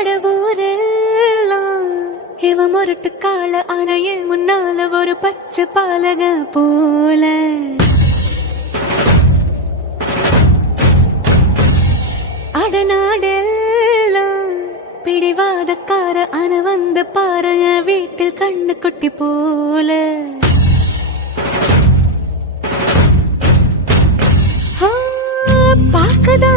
அடவூரெல்லாம் இவ முரட்டு கால ஆனையே முன்னால ஒரு பச்சை பாலக போல அடநாடெல்லாம் பிடிவாதக்கார ஆன வந்து பாருங்க வீட்டில் கண்ணு குட்டி போல பாக்கதா